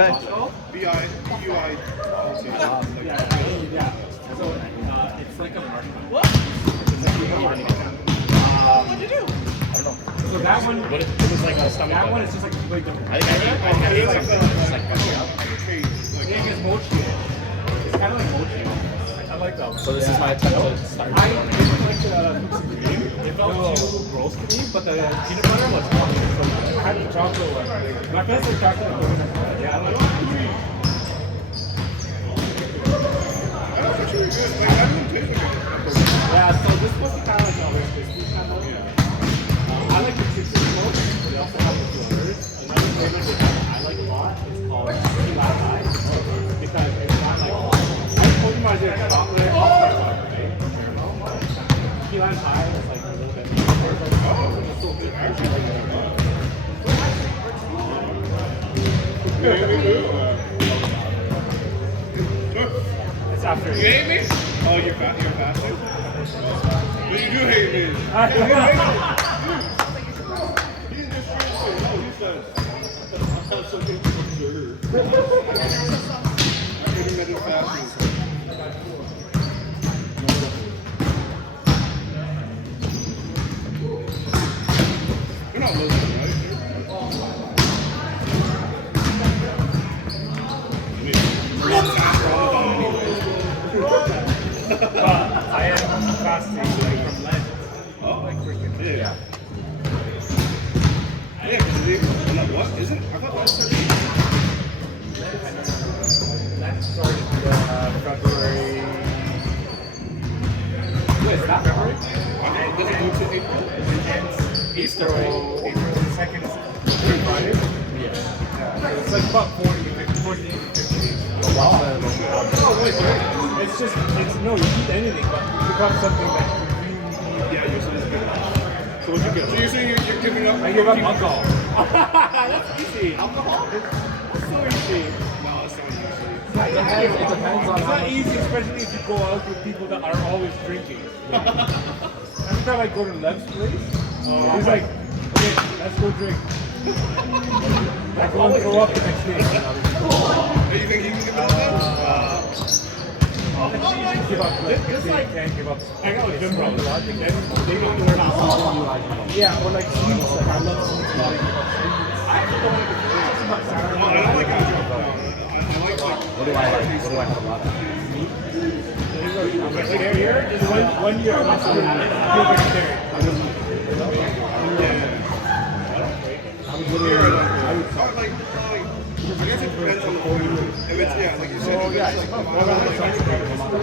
Okay. B-I-U-I. Yeah. So it's like a marshmallow. What'd you do? I don't know. So that one, it was like a stomach. That one is just like completely different. I think it's like it's mochi. It's kind of like mochi. I like that one. So this is my attempt to start. I didn't like the cream. It felt too gross to me, but the peanut butter was awesome. So I had the chocolate one. My favorite chocolate was yeah, I like it. Yeah, so this was the kind of like Rice Krispies kind of. I like the chicken smoke, but they also have the flavors. Another flavor that I like a lot is called key lime pie. Because it's not like, I told you my chocolate, right? Key lime pie is like a little bit more. It's so good. It's after You hate me? Oh, you're fasting? But you do hate me. You're not losing, right? I am fasting like from Lent. Oh, like freaking Yeah. Yeah, because what isn't? I thought that was 13. Lent started February. Wait, is that February? Does it go to April? It ends Easter, right? April 2nd is Friday? Yeah. So it's like about 40, 50. Wow. Oh, wait. It's just, no, you eat anything, but you become something that you need. Yeah, you're supposed to get. So what'd you get? So you're saying you're giving up? I give up alcohol. That's easy. Alcohol? It's so easy. No, it's not easy. It depends on It's how not much. easy, especially if you go out with people that are always drinking. Every time I go to Lev's place, he's like, okay, let's go drink. I go and throw up the next day. Hey, you think he can give it up then? Give up. This like can't give up. I got a gym bro. They don't learn how to yeah, or like sweets. Like I love sweets. I actually don't like I don't like it. I like What do I like? What do I have a lot of? Here is one year I went to the vegetarian. I guess it depends on the food. If it's, yeah, like you said, if it's like,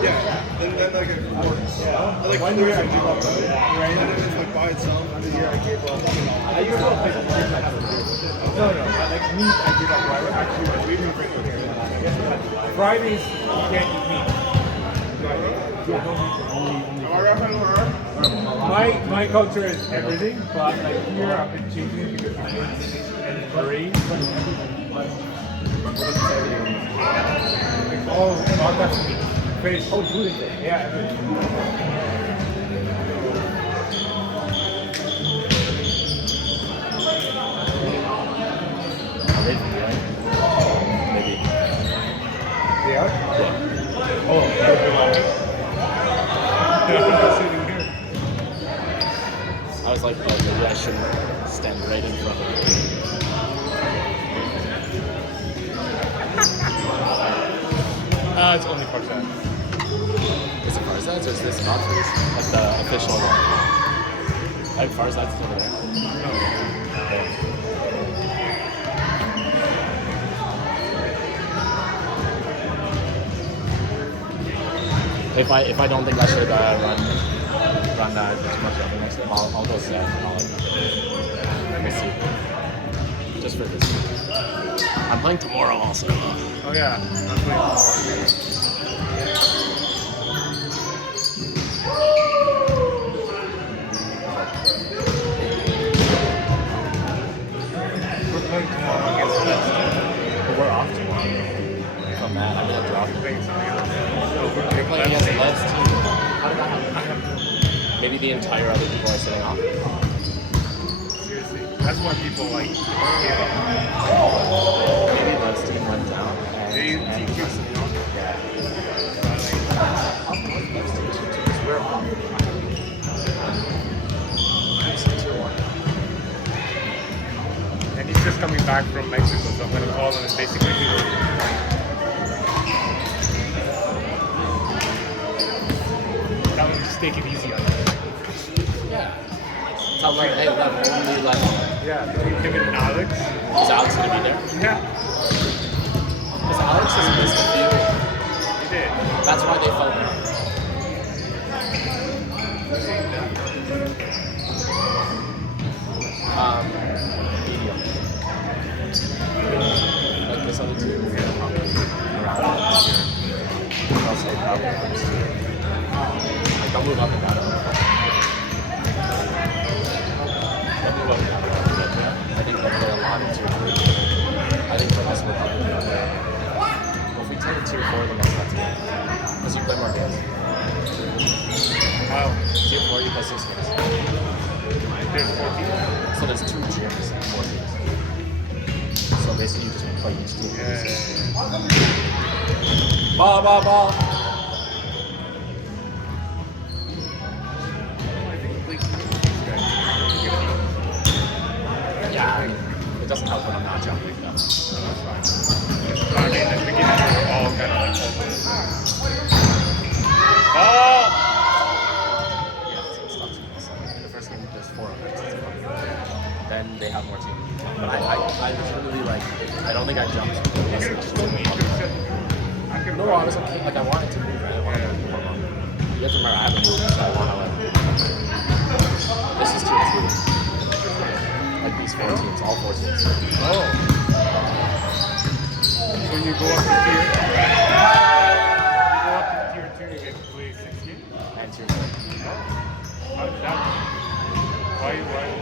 yeah, then like it works. I like 1 year I gave up. and then if it's like by itself, I used to like no, I like meat. I give up. Right? Actually, we do bring it here. Fridays you can't eat meat. My culture is everything, but like here I've been changing it because it's and curry. Oh, that's meat. Fish. Oh, food. Yeah. Maybe. They are? Yeah. Oh, I was like, oh, maybe I shouldn't stand right in front of it. it's only Parkland. Is it Farzad's or is this not Farzad's? Like the official one? I have Farzad's over there. If I don't think I should run too much over next time, I'll go set. Let me see. Just for this. I'm playing tomorrow also. Oh yeah, I'm playing. We're playing tomorrow against West. But we're off tomorrow. Oh man, I'm gonna drop. We're playing something else. You're playing against Lev's team. How did that happen? Maybe the entire other people are sitting off. Seriously, that's why people like give up. Maybe Lev's team went back from Mexico, so I'm gonna call them and basically do that would just take it easy on them. Yeah. Tell them, hey, we have only like, Yeah, between him and Alex. is Alex gonna be there? Yeah, Because Alex has missed a few. he did. That's why they fell down. Medium. Like this other two, probably around this year. I'll say probably this year. Like they'll move up and down. They'll move up and down. I think they'll play a lot in tier 3. I think for us we're probably going to play. Well, if we take tier 4, then that's not tier. Because you play more games. Wow. Tier 4, you play 6 games. There's 14. So there's 2 gyms and 4 games. So basically you just play each team. Yeah. Ball, ball, ball. Yeah, I mean, it doesn't help when I'm not jumping though. So that's fine. I mean, at the beginning we were all kind of like focused. Oh! Yeah, it's tough to miss. The first game there's 4 of it. Then they have more teams. But I was really like, I don't think I jumped. You could have told me. I could No, I was okay. Like I wanted to move, right? I wanted to move on. You have to remember I haven't moved, so I want to like. This is tier 2. Like these 4 teams, all 4 teams. Oh. So you go up to tier. You go up to tier 2, you get to play 6 games. And tier 3. How did that work? Why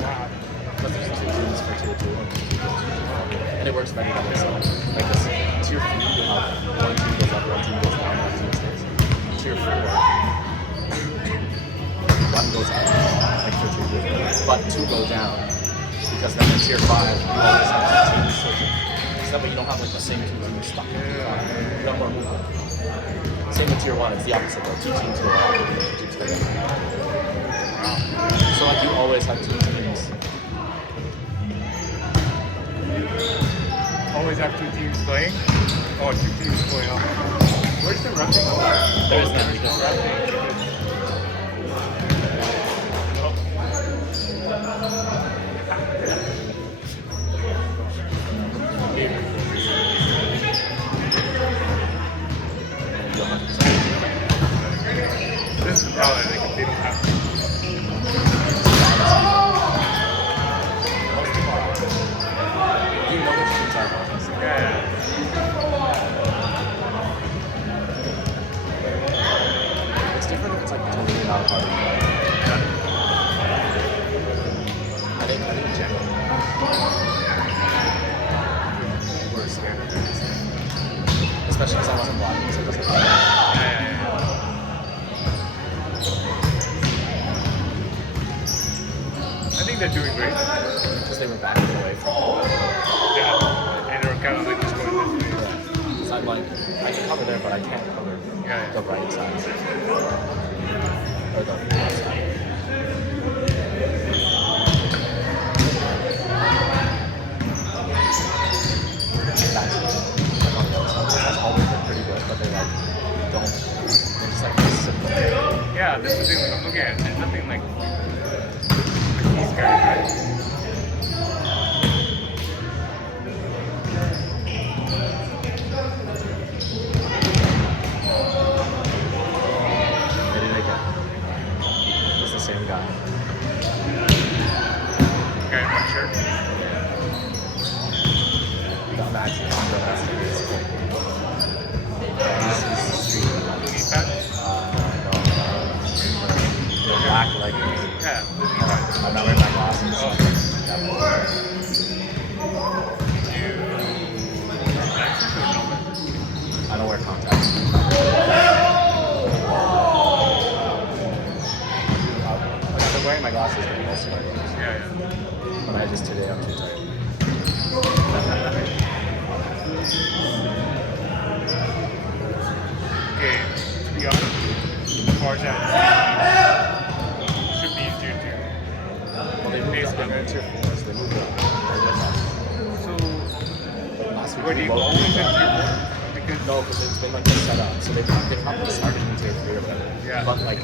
happened? Because there's 2 teams for tier 2 and 2 teams for tier 4. And it works better that way. So like this tier 3, you have 1 team goes up, 1 team goes down, 1 team stays. Tier 4, 1 goes up, like for tier 3, but 2 go down. Because then in tier 5, you always have 2 teams switching. So that way you don't have like the same 2 teams stuck in tier 5. You have more movement. Same with tier 1, it's the opposite though. 2 teams go up, 2 teams go down. So like you always have 2 teams. Always have 2 teams playing? Oh, 2 teams going up. Where's the roughing? There is none because This is how I think they don't have. you know which teams are bonus. Yeah. It's different if it's like totally not a part of the play. I think generally we're scared of this. Especially because I wasn't blocking, so it doesn't matter. I think they're doing great. Because they were backing away from Yeah. And they're kind of like just going this way. yeah. So I'm like, I can cover there, but I can't cover Yeah. the right side. Or the left side. That's That's always been pretty good, but they like don't. They're just like simple. Yeah, this is the thing I'm looking at. There's nothing like these guys, right? Maybe they get. It's the same guy. Guy in white shirt. The Max Honda, that's the biggest thing. He's street. Knee pad. The black leggings. Yeah, the knee pad. I'm not wearing my glasses. Oh. That one. I don't wear contacts. I've been wearing my glasses for most of my games. Yeah. But I just today I'm too tired. Okay, to be honest, Tarzan should be in tier 2. Well, they moved up. They're in tier 4, so they moved up. week. Where do we you both- always in tier 4? Because No, because it's been like the setup. So they probably started in tier 3 or whatever. Yeah. But like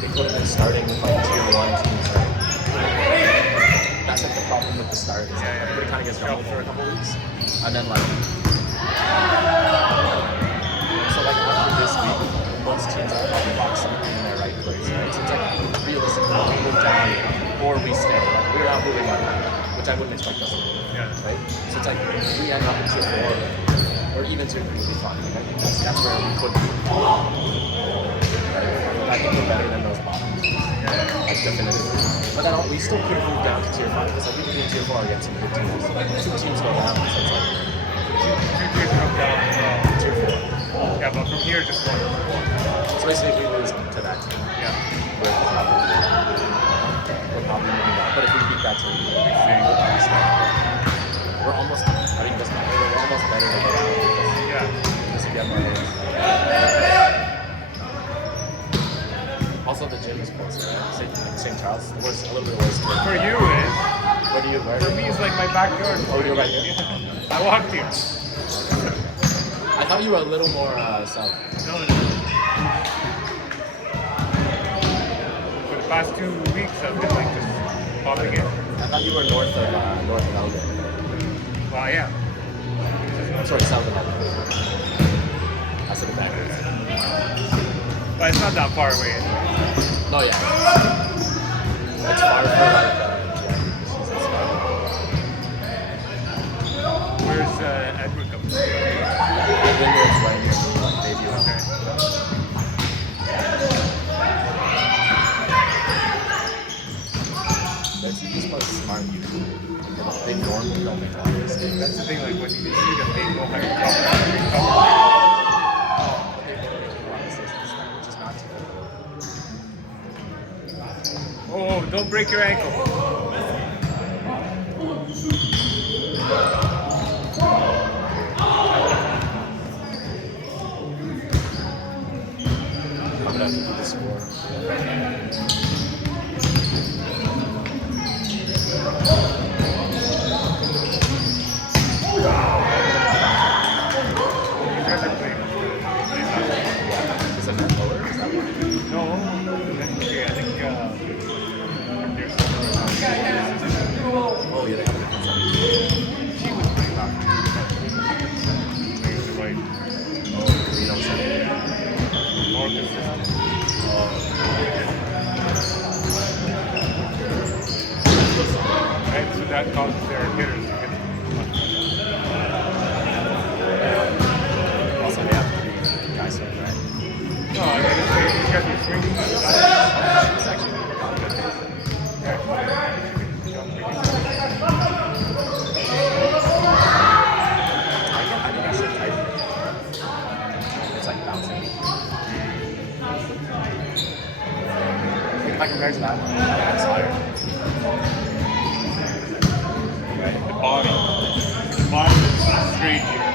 they could have been starting with like tier 1 teams. Right? That's like the problem with the start. Is like Yeah. everybody kind of gets doubled for a couple weeks, and then like so like after this week, once teams are probably locked in their right place, right? So it's like realistically we move down or we stay. Like we're not moving up, which I wouldn't expect us to do. Yeah. Right? So it's like if we end up in tier 4 or even tier 3 would be fine. Like I think that's where we could be. Right? I think we're better than those bottoms. Like definitively. But then we still could move down to tier 5 because like we could be in tier 4 against some good teams. Two teams go down, so it's like two tiers come down. tier 4. Yeah, but from here, just one. So basically if we lose to that team, Yeah. we're probably moving up. But if we beat that team, we'll probably stay. We're almost, I mean, it doesn't matter. We're almost better than that Yeah. because we get more hits. Also, the gym is closer, right? St. Charles. A little bit worse. For you, it is. What do you wear? For me, it's like my backyard. Oh, you're right here? I walked here. I thought you were a little more south. No. For the past 2 weeks, I've been like just popping in. I thought you were north of Elgin. Well, I am. Sorry, south of Elgin. I said it backwards. But it's not that far away anyway. No, yeah. It's far from like Jesus. Where's Edward come from? I've been there right near like Bayview. Okay. These folks are smart people. They normally don't make a lot of mistakes. That's the thing, like when you see them, they know how to cover. They don't make a lot of mistakes at the start, which is not too bad. Oh, don't break your ankle. I'm gonna have to do the score. You guys are playing. Is it not lower? Is that what? No, okay, I think there's somewhere around. Oh, yeah, they have a different side. She was playing last week. Like, Oh, you know something. more consistent. Right, so that causes their hitters to get Also, they have three guys, right? no, I mean, it's got your swinging. It's actually a good hit. I think I should type it. It's like bouncing. If I compare to that one, it's higher. The bottom. The bottom is straight here.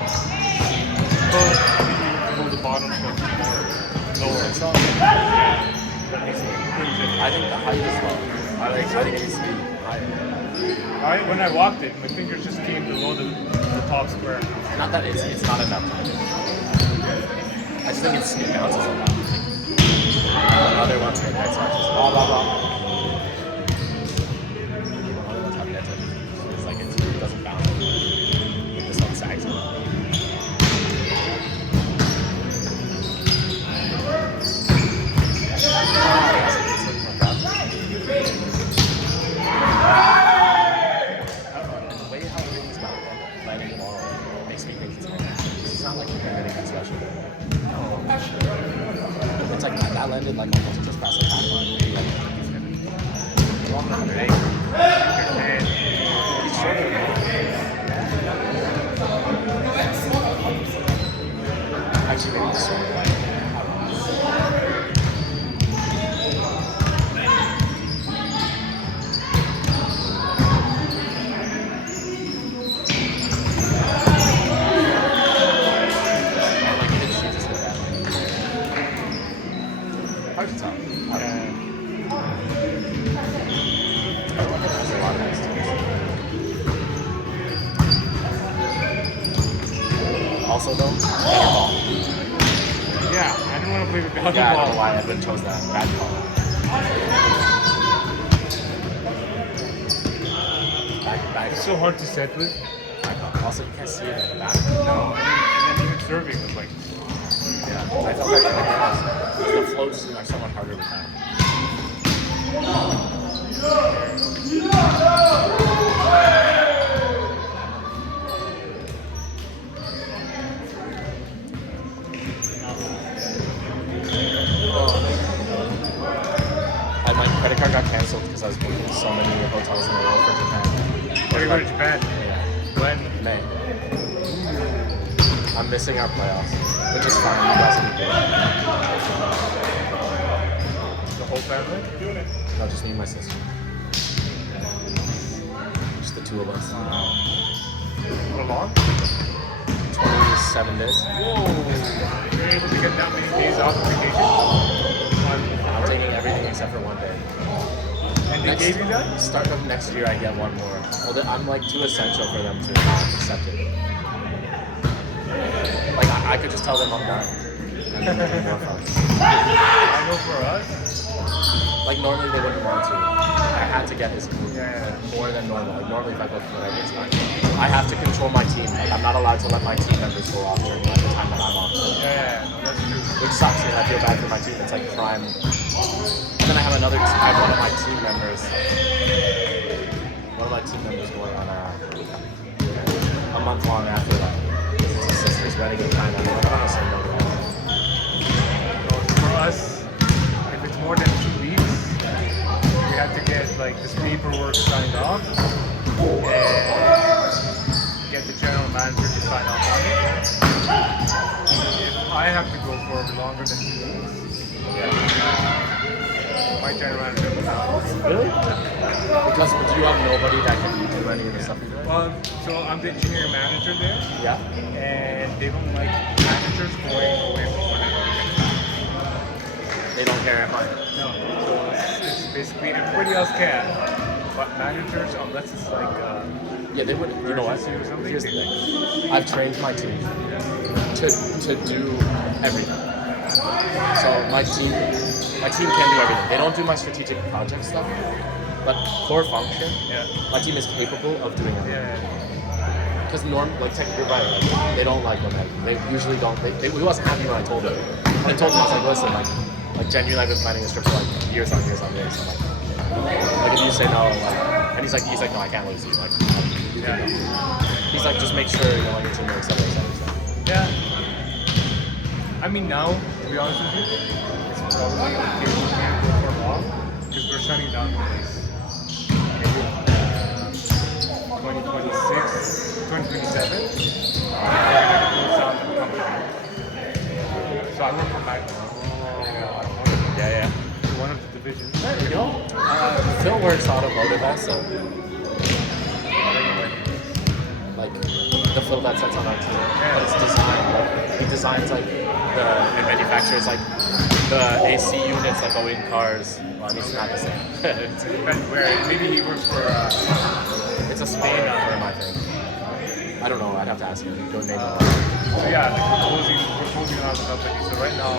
Pull the bottom more lower. So, I think the height is low. I think it needs to be higher. When I walked it, my fingers just came below the top square. Not that it's not enough. I just think it bounces a lot. The other ones have net touches. Blah blah blah. Other ones have net touches. It's like it doesn't bounce. This one sags a lot. The way how Rings about letting the ball makes me think it's not like you're getting that special. It's like that landed like almost just past the top line. Maybe like he's gonna walk around the angle. He's shorter than actually maybe he's shorter. Hard to tell. I don't know. Also though, better ball. Yeah, I don't want to play with basketball. Yeah, I don't know why Evan chose that. Bad call. Back. It's so hard to set with. Also, you can't see it in the back. No, and then even serving was like, Yeah, I felt like the floats are somewhat harder with that. And my credit card got canceled because I was booking so many hotels in a row for Japan. gotta go to Japan. Yeah. When? May. I'm missing our playoffs, which is fine. You guys will be good. The whole family? No, just me and my sister. Just the two of us. For long? 27 days. Whoa! You're able to get that many days off of vacation? I'm taking everything except for one day. And they gave you that? Start of next year, I get one more. Well, I'm like too essential for them to accept it. Like I could just tell them I'm done. And then it'd be more fun. I know for us. Like normally they wouldn't want to. I had to get this move Yeah. more than normal. Like normally if I go for whatever, it's fine. I have to control my team. Like I'm not allowed to let my team members go off during like, the time that I'm off. Yeah, no, that's true. Which sucks because I feel bad for my team. It's like prime. And then I have one of my team members. One of my team members going on a month long after that. It's his sister's wedding in China. I'm like, I don't want to say no to that. So for us, if it's more than 2 weeks, we have to get like this paperwork signed off and get the general manager to sign off on it. If I have to go for longer than 2 weeks, my general manager will not. Really? Because do you have nobody that can do any of the stuff you're doing? Well, so I'm the engineering manager there, Yeah. and they don't like managers going away from what They don't care if I. No, so it's basically everybody else can, but managers, unless it's like Yeah, they would. You know what? emergency or something. Here's the thing. I've trained my team to do everything. So my team can do everything. They don't do my strategic project stuff, but core function, Yeah. my team is capable of doing everything. Yeah. Because you're right, like, they don't like them. They usually don't. He wasn't happy when I told him. I told him, I was like, listen, like genuinely, I've been planning this trip for like years on years on years. So like if you say no, like, and he's like, no, I can't lose you. Like, you can go. He's like, just make sure you know your team works, etc. Yeah. I mean, now, to be honest with you, it's probably okay we can't go for long because we're shutting down the place. 2026, 2027, we're gonna close down the company. So I work for Magna. Yeah. One of the divisions. There you go. Phil works automotive, so like the Phil that sets on our team, but it's design. Like, he designs like and manufactures like the AC units that go in cars. Well, I mean, it's not the same. It's depends where. Maybe he works for. It's a Spain firm, I think. I don't know. I'd have to ask him. Don't name it. So yeah, like we're closing out the company. So right now,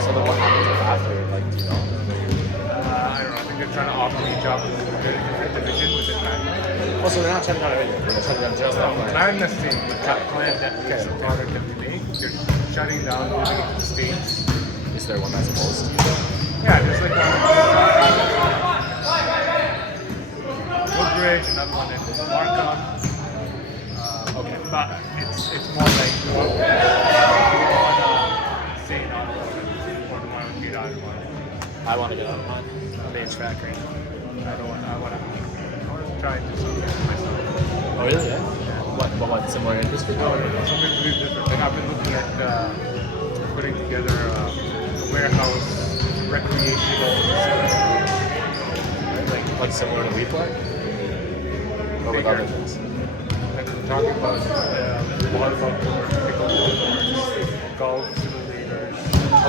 So then what happens after? Like, do you know? I don't know. I think they're trying to offer me a job in a different division within Magna. Oh, so they're not shutting down everything. They're shutting down just that plant. Magna's thing with that plant that makes the product that we make, they're shutting down, moving it to the States. Is there one that's close to you? Yeah, there's like one in Woodbridge, another one in Markham. Okay. But it's more like you want to say no or the one with get out of one. I want to get out of mine. Man's factory. I want to try and do something myself. Oh, really? Yeah. What similar industry? No, something really different. Like I've been looking at putting together a warehouse recreational facility. Like similar to WePlay? Or with other things? Like we're talking about volleyball courts, pickleball courts, golf simulators.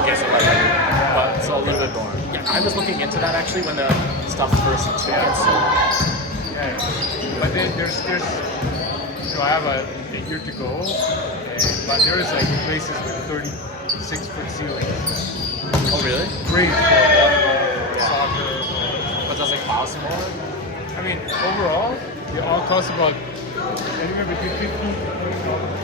Okay, so like, but so a little bit more. Yeah, I was looking into that actually when the stuff first hit. So Yeah, but then there's I have a a year to go, but there is like places with 36-foot ceilings. Oh, really? Great for soccer. But does it cost more? I mean, overall, they all cost about anywhere between 50 and $20.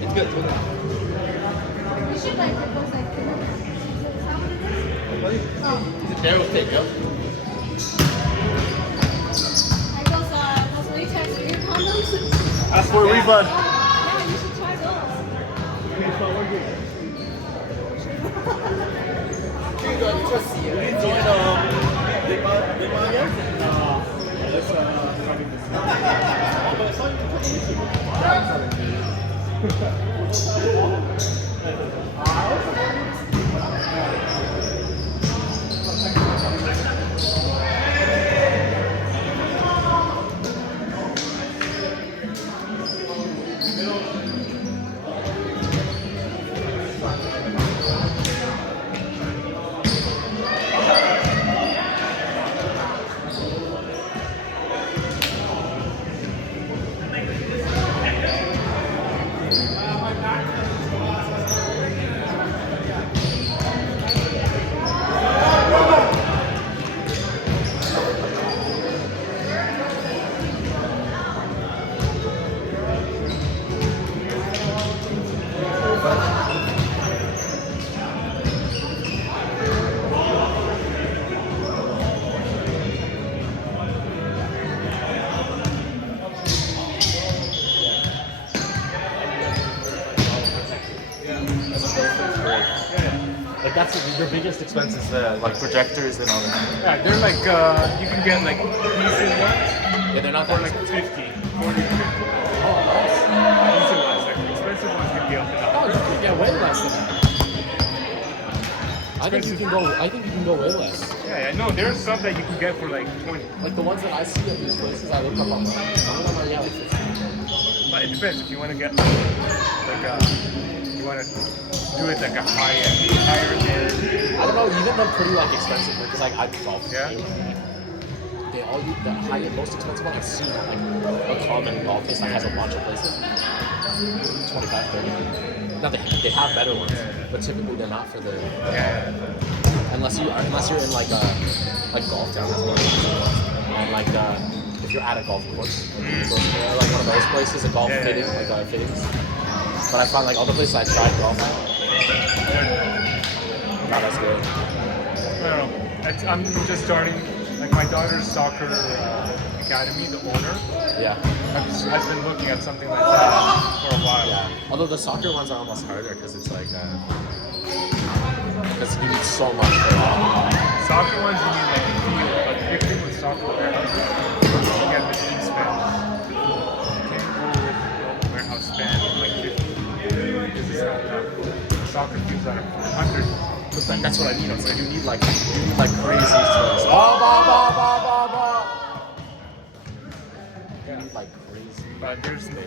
It's good. You should like it goes like thinner. Is that what it is? There will take up. Like those latex ear condoms. Ask for a refund. Yeah, you should try those. Like that's your biggest expense is like projectors and all that. Yeah, they're like, you can get like decent ones Yeah, they're not for that like expensive. 50, 40 to 50. Oh, nice. Decent ones, like expensive ones can be up and Oh, up. you can get way less than that. I think you can go. I think you can go way less. Yeah, no, there's some that you can get for like 20. Like the ones that I see at these places, I look up online. Some of them are yeah, like 50. But it depends. If you want to get you want to do it like a higher end. I don't know. Even though pretty like expensive because like I golf. Yeah. They all use the high most expensive one I've seen at like a common golf place that has a bunch of places. 25, 30. Not they have better ones, but typically they're not for the Yeah. unless you're in like golf town as well. And like if you're at a golf course, like one of those places, a golf fitting, like fittings. But I found like all the places I tried golf at, not as good. I don't know. I'm just starting. Like my daughter's soccer academy, the owner, Yeah. has been looking at something like that for a while. Yeah. Although the soccer ones are almost harder because it's like because you need so much for that. Soccer ones you need like a field, but the big thing with soccer warehouses, you get machine span. You can't go with normal warehouse span of like 50 because it's not enough. Soccer fields are 100. But that's what I mean. It's like you need like crazy space. You need like crazy. But there's no.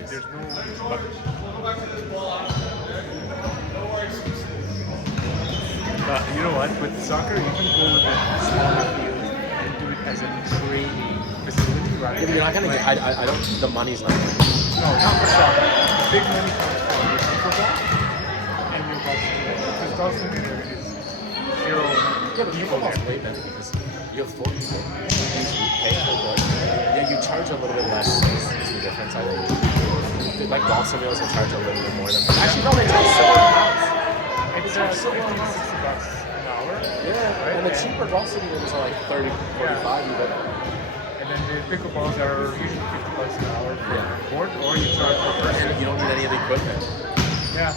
But you know what? With soccer, you can go with a smaller field and do it as a training facility, right? Yeah, but you're not gonna get. I don't. The money's not. There. No, not for soccer. The big money comes from your football and your golf simulator. Because golf simulator is zero Yeah, but people football's there. way better because you have 4 people. You pay for what? Yeah, you charge a little bit less. Is the difference? I think. Like golf simulators will charge a little bit more than. Actually, no, they charge similar amounts. It's like 50 to $60 an hour. Yeah, and the cheaper golf simulators are like 30, 45 even. And then the pickleballs are usually $50 an hour for Yeah. board, or you charge per person. And you don't need any of the equipment. Yeah.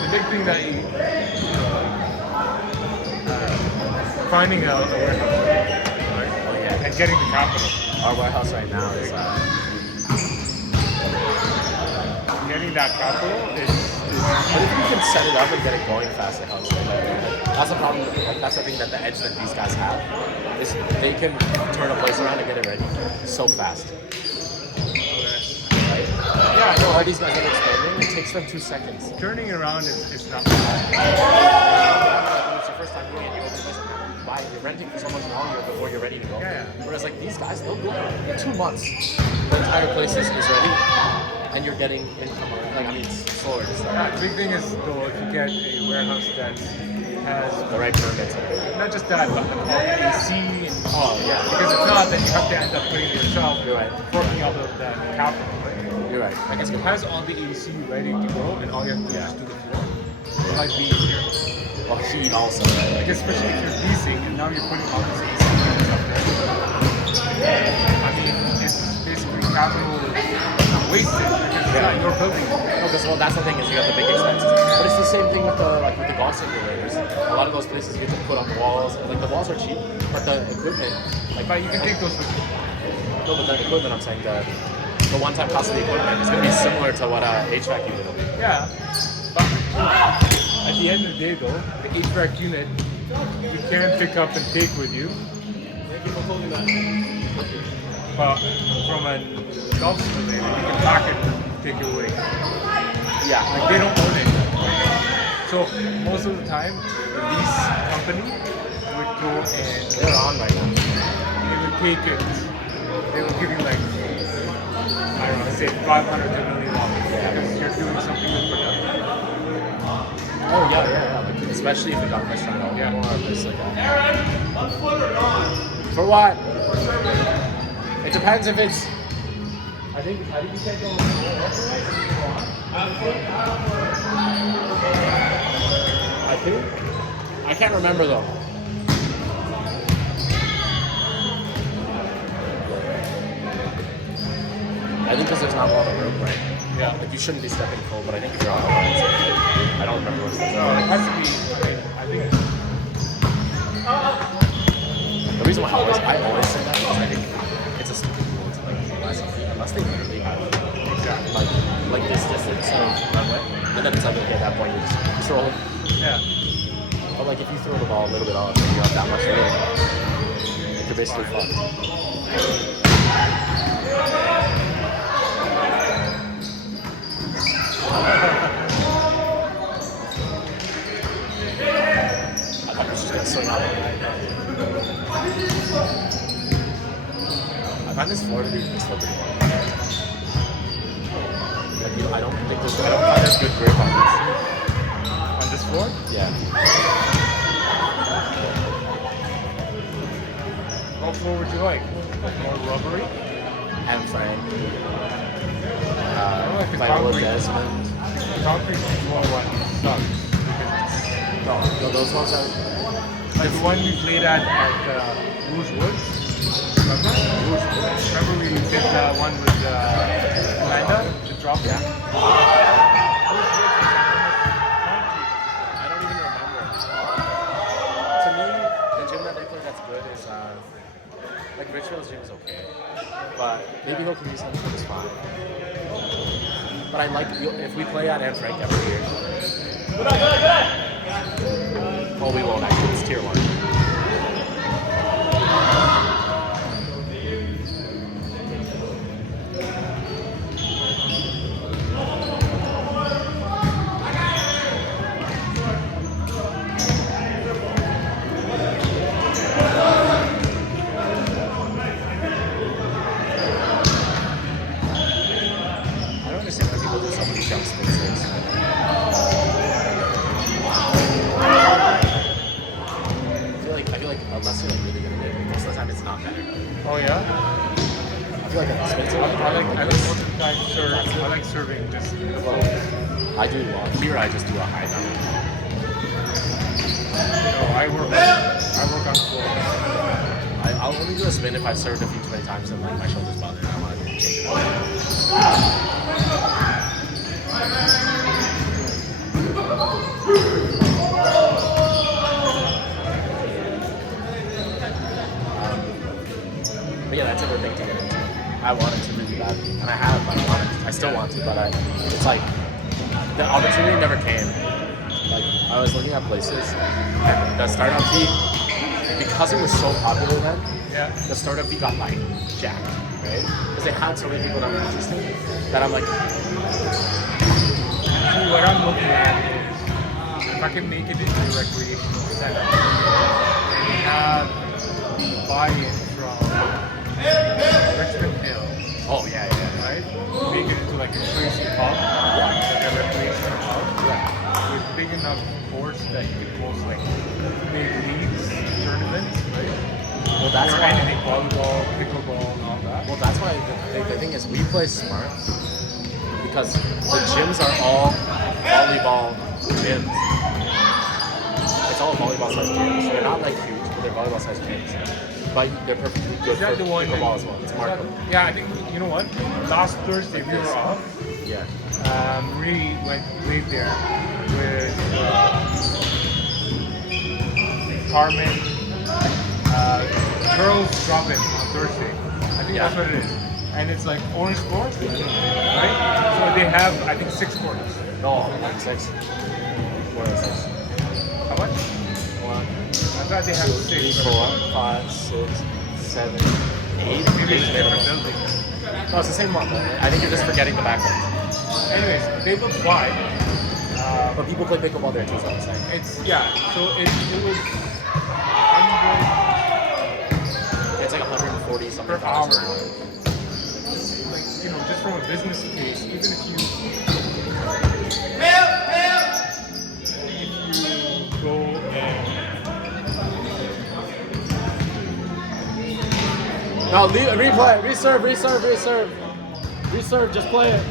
The big thing that you finding a warehouse, right? Oh yeah. And getting the capital. Our warehouse right now is Getting that capital is But if you can set it up and get it going fast, it helps. That's the problem. Like, that's the thing that the edge that these guys have is they can turn a place around and get it ready so fast. Right? Yeah, I know all these guys that are expanding. It takes them 2 seconds. Turning around is not When it's your first time doing it, you open this and buy it. You're renting for so much longer before you're ready to go. Yeah. Whereas like these guys, they'll do it in 2 months. The entire place is ready, and you're getting income. Like I mean, it's slower to start. Yeah, the big thing is though if you get a warehouse that has The right permits. not just that, but the AC and Oh yeah, because if not, then you have to end up putting it yourself. You're right. Forking out the capital, right? you're right. I guess It has all the AC ready to go, and all you have to do is do the floor. It might be easier. Well, heat also, right? Like especially if you're leasing and now you're putting all this AC units up there. I mean, it's basically capital wasted because it's not your building. No, because well, that's the thing is you got the big expenses, but it's the same thing with the golf simulators. A lot of those places you have to put on the walls. Like the walls are cheap, but the equipment, like But you can take those with you. no, but the equipment I'm saying the one-time cost of the equipment is going to be similar to what a HVAC unit will be. Yeah. But at the end of the day though, the HVAC unit you can pick up and take with you. But from a golf simulator, you can pack it and take it away. Yeah, Like they don't own it. So most of the time, the lease company would go and they're on right now. they would take it. They would give you like, I don't know, say $500 to $1 million because you're doing something good for them. Oh yeah. But especially if you got restaurant or a place like that. For what? It depends if it's. I think you can't go. I think. I can't remember though. I think because there's not a lot of room, right? Yeah. Like you shouldn't be stepping full, but I think if you're on the line, it's okay. I don't remember what it says. No, it has to be. I think. The reason why I always say that is I think it's a stupid rule to like unless they literally have like this distance of runway, and then it's like okay at that point you just throw it. Yeah. But like if you throw the ball a little bit off and you have that much room, you're basically fucked. I thought it was just gonna swing up. I find this floor to be slippery. Like, I don't find there's good grip on this. On this floor? Yeah. What floor would you like? More rubbery? And Frank. I like the Viola concrete. Desmond. The concrete is more what sucks. No, those ones are. Like the one we played at Rouge Woods. Remember? Rouge Woods. Remember we did one with Amanda, the drop? Yeah. Rouge Woods was I don't even remember. To me, the gym that they play that's good is like Richfield's gym is okay, but maybe Hill Community Center is fine. But I like if we play at Anne Frank every year. Oh, we won't actually. It's tier 1. I don't understand why people do so many jump spaces. I feel like unless you're like really good at it, most of the time it's not better. Oh yeah? I feel like at space I like most of the time serve. I like serving just low. I do here. I just do a high number. No, I work on floor. I'll only do a spin if I've served a few too many times and like my shoulders bother and I want to change it up. But yeah, that's a good thing to get into. I wanted to really bad, and I have. I still want to, but it's like the opportunity never came. Like I was looking at places, and the startup fee, because it was so popular then, the startup fee got like jacked, right? Because they had so many people that were interested that I'm like, See, what I'm looking at is if I can make it into a recreational setup and have the buy-in from Richmond Hill, oh yeah, right? Make it into like a crazy pub, like a recreational pub, with big enough courts that you can host like big leagues, tournaments, right? Well, that's Or why. anything, volleyball, pickleball, and all that. Well, that's why the thing is we play smart because the gyms are all volleyball gyms. It's all volleyball-sized gyms. They're not like huge, but they're volleyball-sized gyms. But they're perfectly good Is that for the one? pickleball as well. It's Marco. Yeah, I think you know what. Last Thursday we were off. Yeah. Really played there with Carmen. Girls drop-in on Thursday. I think that's what it is. And it's like orange floor, right? So they have, I think, 6 courts. No, like 6. 4 or 6. How much? 1, I thought they have 2, 6. 3, 4, 5, 6, 7, 8. Maybe it's a different minimum. building. No, it's the same one. I think you're just forgetting the back ones. Anyways, they look wide. But people play pickleball there too, so I'm saying. It's, so it was 100 It's like 140 something per hour. dollars. Like, just from a business case, even if you go and No, replay, reserve, just play it.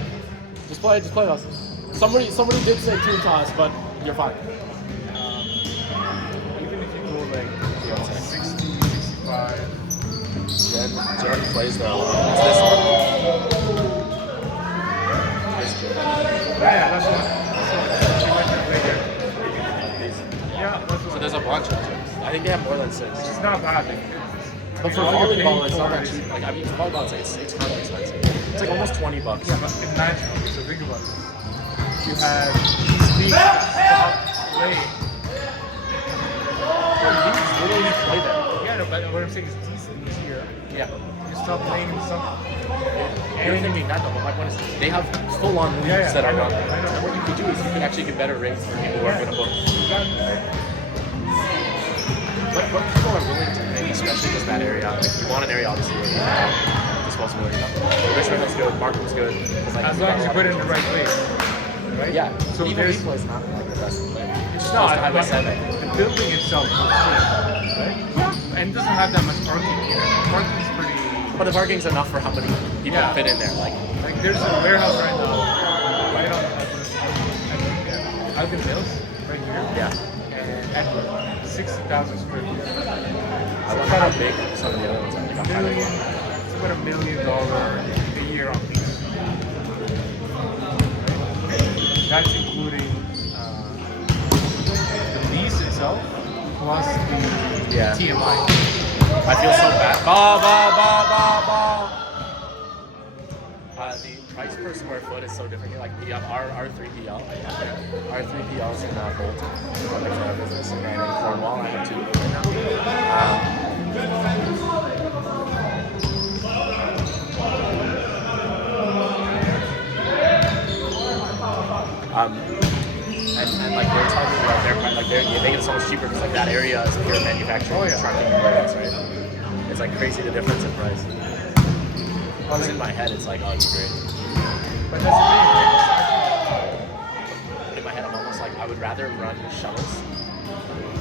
Just play us. Somebody did say toon toss, but you're fine. even if you go like 60, 65, Jen plays though. It's this one. that's one. She went to play there. Yeah, that's So one. there's a bunch of gyms. I think they have more than 6. It's not bad. But for all you're volleyball, paying it's not for that is- cheap. Like, I mean, for volleyball, it's kind of expensive. It's like almost $20. Yeah, but imagine, so think about this. You have these leagues that stop playing. Leagues literally play them. Yeah, no, but what I'm saying is these leagues here, Yeah. you stop playing in the summer. You're thinking that though, but my point is, they have full-on leagues Yeah, that I are know, run. I know. And what you could do is you could actually get better rates for people who are going to book. But people are willing to pay, especially just that area. Like, you want an area, obviously, where you have disposable income. Richmond is good, Markham's good. Like, As long as you put it in the right place. Right? Yeah, So even there's Equal is not like the best place. It's just no, close to Highway 7. the building itself looks good, right? Yeah. And it doesn't have that much parking here. Parking's pretty. But the parking's enough for how many people Yeah. fit in there. Like, There's a warehouse right now, right on Elgin Mills, right here. yeah. And Edward, 60,000 square feet. I wonder how big some of the other ones are. Like, I'm kind of- It's about $1 million a year on lease. That's including the lease itself plus the Yeah. TMI. I feel so bad. Ball. The price per square foot is so different. Like, we have our 3PL. Our 3PLs in Bolton, like for our business, and then in Cornwall, I have 2 and like they're talking about their price, like they get so much cheaper because like that area is pure manufacturing, trucking, and warehouse, right? It's like crazy the difference in price. Because in my head, it's like, oh, it's great. But that's the In my head, I'm almost like, I would rather run shuttles.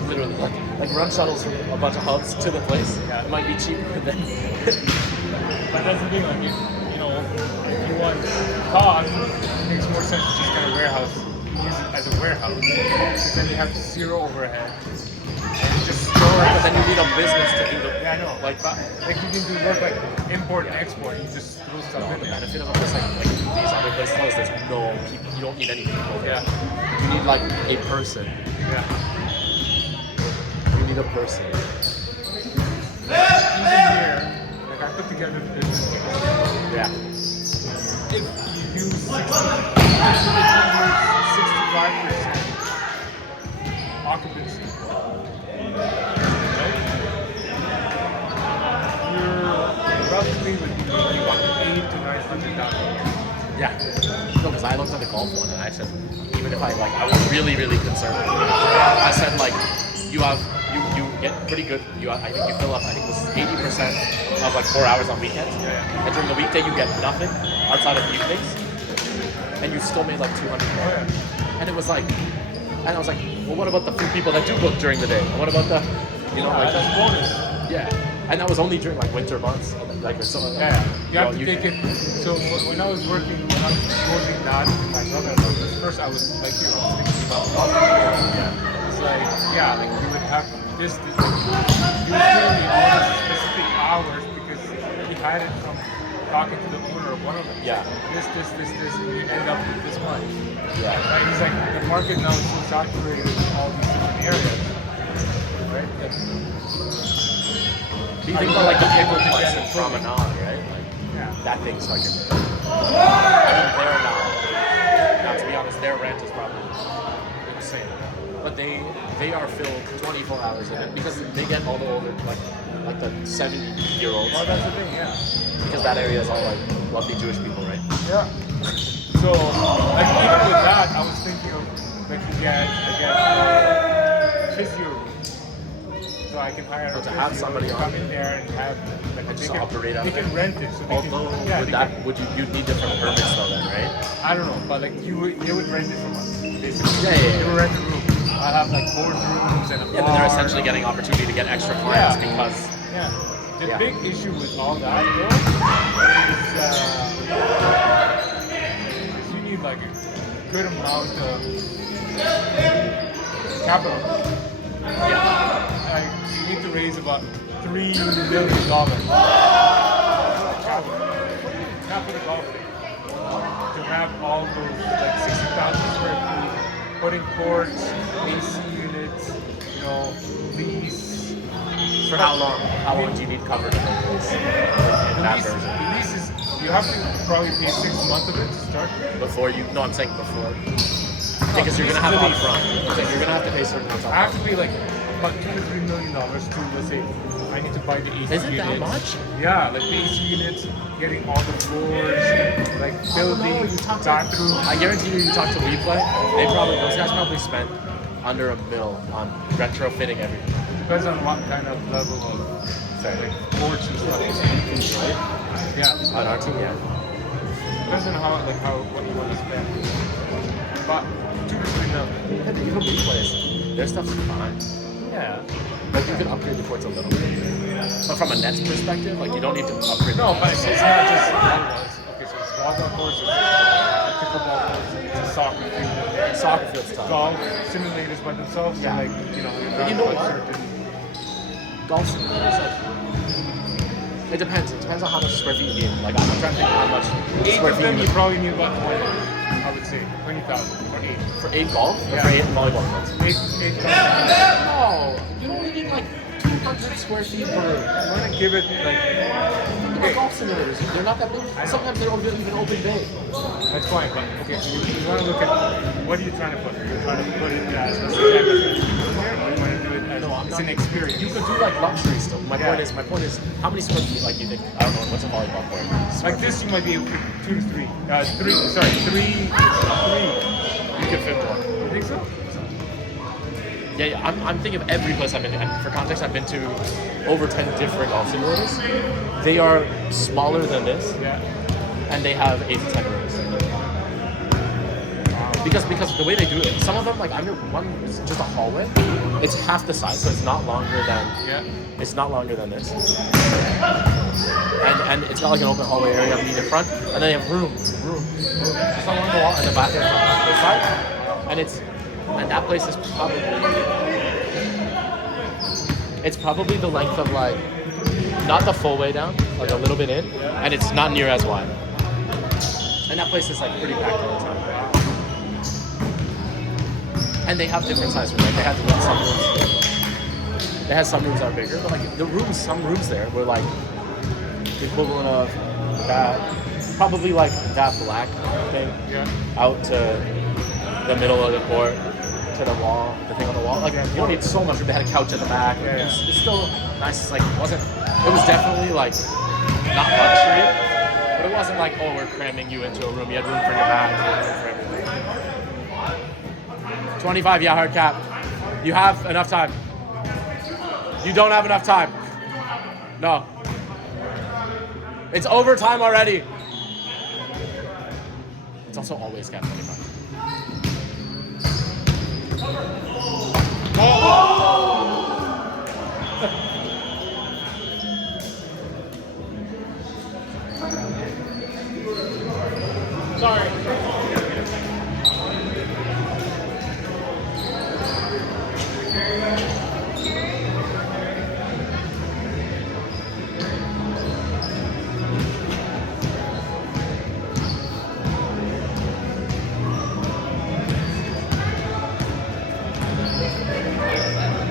Literally, like run shuttles from a bunch of hubs to the place. Yeah. It might be cheaper than. But that's the thing, like, if you want cost, it makes more sense to just get a warehouse, use it as a warehouse. Because then you have 0 overhead. And just store it. But then you need a business to do the. Yeah, I know. Like you can do work like import and export. You just throw stuff in The there. benefit of a place like these other places is there's no people. You don't need any people. Yeah. You need like a person. Yeah. You need a person. Even here, like I put together the business case. Yeah. If you use 60 25% occupancy, right? You're roughly would be making about $800 to $900. Yeah. No, because I looked at the golf one and I said, even if I was really, really conservative. I said you get pretty good. I think you fill up. I think it was 80% of 4 hours on weekends. Yeah. And during the weekday you get nothing outside of evenings, and you still made 200. And it was and I was like, well, what about the few people that do book during the day? What about the, That's a bonus. yeah. And that was only during winter months, or something. Yeah, you have to take it. So when I was closing that with my brother, first I was thinking about it's you would have this you would pay me all the specific hours because he had it from talking to the owner of one of them. Yeah. This, and you end up with this much. Yeah. Right? He's like, the market now is so saturated in all these different areas. Right? Do you think about the pickle place and promenade, right? Yeah. That thing's I mean, they're not. Now, to be honest, their rent is probably insane. But they are filled 24 hours a day because they get all the older, like the 70-year-olds. Oh, that's the thing, yeah. Because that area is all wealthy Jewish people, right? Yeah. So, even with that, I was thinking of I get physio rooms. So I can hire a to have somebody to on come in there and have just operate out they there. can rent it. So they Although can, you'd need different permits though then, right? I don't know, but they would rent it from us. Basically. Yeah. They would rent a room. I have boardrooms and a bar. Yeah, then they're essentially getting opportunity to get extra clients because The big issue with all that though is you need a good amount of capital. You need to raise about $3 million. Capital golf to have all those 60,000 square feet, putting courts, AC units, lease. for how long? How long do you need covered in that version? The lease is, you have to probably pay 6 months of it to start. Before you? No, I'm saying before. Because you're gonna have it up front. You're gonna have to pay certain amounts up I have to pay about $2 to $3 million to, let's say, I need to buy the AC Is it units. that much? Yeah, the AC units, getting all the floors, building, bathroom. I guarantee you talk to WePlay, those guys probably spent under $1 million on retrofitting everything. Depends on what kind of level of courts and stuff. Right? Yeah. On our team, yeah. Depends on what you want to spend. But $2 to $3 million. Yeah, but even WePlays, their stuff's fine. Yeah. You can upgrade the courts a little bit. But from a Nets perspective, you don't need to upgrade. No, but it's not just volleyball. Okay, so it's volleyball courts, it's pickleball courts, it's a soccer field. Soccer field's tough. Golf simulators by themselves. Yeah. So You know what? Golf simulators, it depends. It depends on how much square feet you need. I'm trying to think how much Eight square of feet them you you need. probably need about 20. I would say 20,000 or 8. For 8 golf? Or Yeah. for 8 volleyball courts? 8,000. No, you only need 200 square feet per room. I'm gonna give it The golf simulators, they're not that big. Sometimes they don't even open bay. That's fine, but okay, so you want to look at what are you trying to put? You're trying to put it as a subject or you want to do it as it's an experience. You could do luxury stuff. My point is, how many square feet you think? I don't know. What's a volleyball court? This, you might be able to 2 to 3. 3. You can fit more. You think so? Yeah. I'm thinking of every place I've been to. And for context, I've been to over 10 different golf simulators. They are smaller than this, Yeah. and they have 8 to 10 rooms. Because the way they do it, some of them I'm in one is just a hallway. It's half the size, so it's not longer than It's not longer than this. And it's got an open hallway area on the front, and then they have room, just along the wall, and the bathroom on the side. And that place is probably the length of not the full way down, a little bit in, and it's not near as wide. And that place is pretty packed all the time. And they have different sized rooms. They have some rooms. They have some rooms that are bigger, but some rooms there were the equivalent of that, probably that black thing out to the middle of the court to the wall, the thing on the wall. Like you don't need so much room. They had a couch at the back. Yeah. It's still nice. Like it wasn't. It was definitely like not luxury, but it wasn't like, oh, we're cramming you into a room. You had room for your bags, you had room for everything. 25, yeah, hard cap. You have enough time. You don't have enough time. No. It's overtime already. It's also always cap 25.